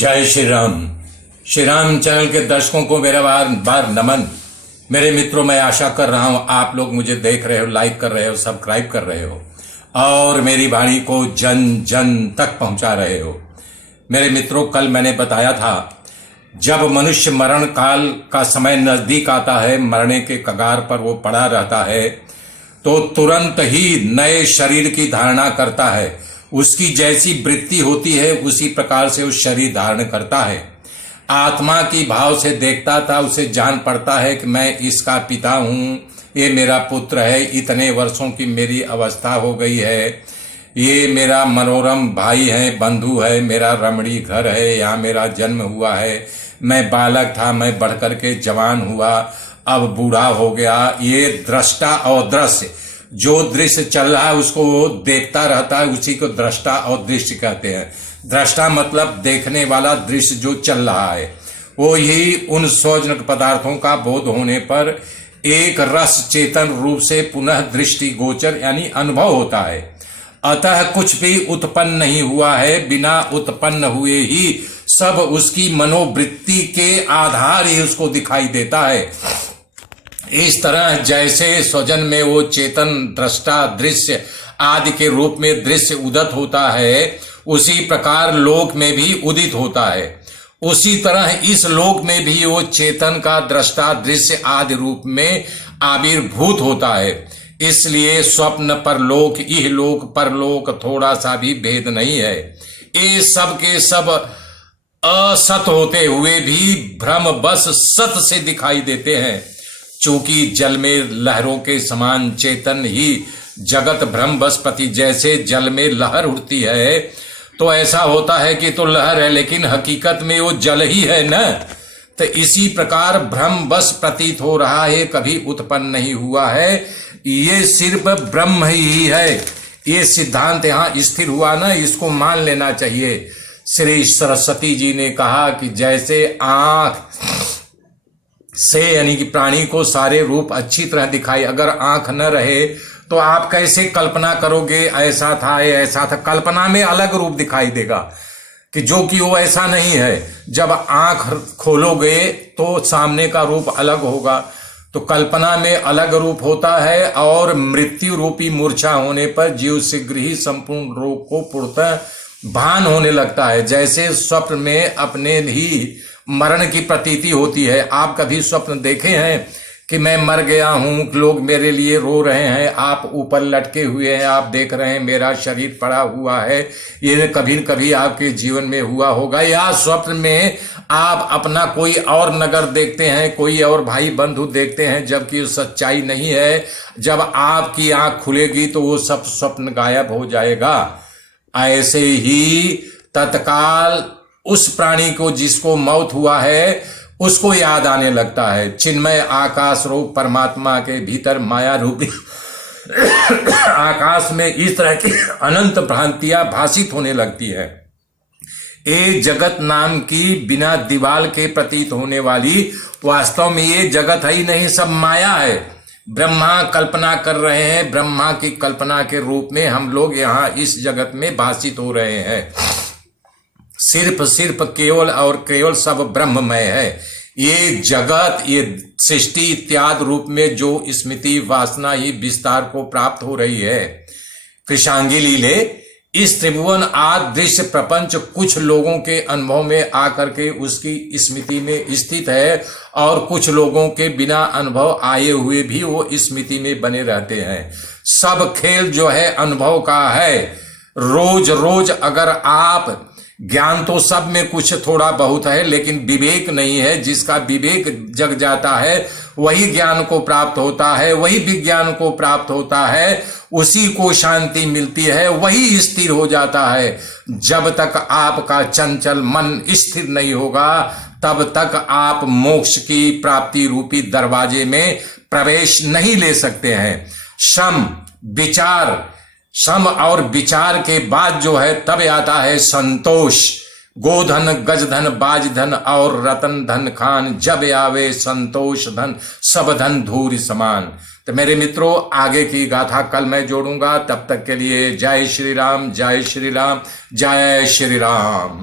जय श्री राम। श्री राम चैनल के दर्शकों को मेरा बार बार नमन। मेरे मित्रों, मैं आशा कर रहा हूं आप लोग मुझे देख रहे हो, लाइक कर रहे हो, सब्सक्राइब कर रहे हो और मेरी वाणी को जन जन तक पहुंचा रहे हो। मेरे मित्रों, कल मैंने बताया था जब मनुष्य मरण काल का समय नजदीक आता है, मरने के कगार पर वो पड़ा रहता है, तो तुरंत ही नए शरीर की धारणा करता है। उसकी जैसी वृत्ति होती है उसी प्रकार से वो शरीर धारण करता है। आत्मा की भाव से देखता था, उसे जान पड़ता है कि मैं इसका पिता हूँ, ये मेरा पुत्र है, इतने वर्षों की मेरी अवस्था हो गई है, ये मेरा मनोरम भाई है, बंधु है, मेरा रमणी घर है, यहाँ मेरा जन्म हुआ है, मैं बालक था, मैं बढ़ करके जवान हुआ, अब बूढ़ा हो गया। ये दृष्टा और दृश्य, जो दृश्य चल रहा है उसको वो देखता रहता है, उसी को दृष्टा और दृश्य कहते हैं। दृष्टा मतलब देखने वाला, दृश्य जो चल रहा है वो यही उन स्वजनक पदार्थों का बोध होने पर एक रस चेतन रूप से पुनः दृष्टि गोचर यानी अनुभव होता है। अतः कुछ भी उत्पन्न नहीं हुआ है, बिना उत्पन्न हुए ही सब उसकी मनोवृत्ति के आधार ही उसको दिखाई देता है। इस तरह जैसे स्वजन में वो चेतन दृष्टा दृश्य आदि के रूप में दृश्य उदित होता है, उसी प्रकार लोक में भी उदित होता है। उसी तरह इस लोक में भी वो चेतन का दृष्टा दृश्य आदि रूप में आविर्भूत होता है। इसलिए स्वप्न परलोक, इहलोक परलोक थोड़ा सा भी भेद नहीं है। ये सब के सब असत होते हुए भी भ्रम बस सत से दिखाई देते हैं। चूंकि जल में लहरों के समान चेतन ही जगत भ्रम बसपति, जैसे जल में लहर उठती है तो ऐसा होता है कि तो लहर है, लेकिन हकीकत में वो जल ही है न। तो इसी प्रकार भ्रम बस प्रतीत हो रहा है, कभी उत्पन्न नहीं हुआ है, ये सिर्फ ब्रह्म ही है। ये सिद्धांत यहाँ स्थिर हुआ ना, इसको मान लेना चाहिए। श्री सरस्वती जी ने कहा कि जैसे आंख से यानी कि प्राणी को सारे रूप अच्छी तरह दिखाई, अगर आंख न रहे तो आप कैसे कल्पना करोगे ऐसा था ऐसा था। कल्पना में अलग रूप दिखाई देगा कि जो कि वो ऐसा नहीं है। जब आंख खोलोगे तो सामने का रूप अलग होगा। तो कल्पना में अलग रूप होता है और मृत्यु रूपी मूर्छा होने पर जीव शीघ्र ही संपूर्ण रोग को पूर्णतः भान होने लगता है। जैसे स्वप्न में अपने ही मरण की प्रतीति होती है। आप कभी स्वप्न देखे हैं कि मैं मर गया हूं, लोग मेरे लिए रो रहे हैं, आप ऊपर लटके हुए हैं, आप देख रहे हैं मेरा शरीर पड़ा हुआ है। ये कभी न कभी आपके जीवन में हुआ होगा। या स्वप्न में आप अपना कोई और नगर देखते हैं, कोई और भाई बंधु देखते हैं, जबकि सच्चाई नहीं है। जब आपकी आंख खुलेगी तो वो सब स्वप्न गायब हो जाएगा। ऐसे ही तत्काल उस प्राणी को जिसको मौत हुआ है उसको याद आने लगता है। चिन्मय आकाश रूप परमात्मा के भीतर माया रूपी आकाश में इस तरह की अनंत भ्रांतियां भाषित होने लगती है। ये जगत नाम की बिना दीवाल के प्रतीत होने वाली, वास्तव में ये जगत है ही नहीं, सब माया है। ब्रह्मा कल्पना कर रहे हैं, ब्रह्मा की कल्पना के रूप में हम लोग यहाँ इस जगत में भाषित हो रहे हैं। सिर्फ केवल और केवल सब ब्रह्ममय है। ये जगत, ये सृष्टि इत्यादि रूप में जो स्मृति वासना ही विस्तार को प्राप्त हो रही है। कृष्णांगी लीले इस त्रिभुवन आदि दृश्य प्रपंच कुछ लोगों के अनुभव में आकर के उसकी स्मृति में स्थित है और कुछ लोगों के बिना अनुभव आए हुए भी वो स्मृति में बने रहते हैं। सब खेल जो है अनुभव का है। रोज रोज अगर आप, ज्ञान तो सब में कुछ थोड़ा बहुत है, लेकिन विवेक नहीं है। जिसका विवेक जग जाता है वही ज्ञान को प्राप्त होता है, वही विज्ञान को प्राप्त होता है, उसी को शांति मिलती है, वही स्थिर हो जाता है। जब तक आपका चंचल मन स्थिर नहीं होगा तब तक आप मोक्ष की प्राप्ति रूपी दरवाजे में प्रवेश नहीं ले सकते हैं। श्रम और विचार के बाद जो है तब आता है संतोष। गोधन गजधन बाजधन और रतन धन खान, जब आवे संतोष धन सब धन धूरि समान। तो मेरे मित्रों, आगे की गाथा कल मैं जोड़ूंगा। तब तक के लिए जय श्री राम, जय श्री राम, जय श्री राम।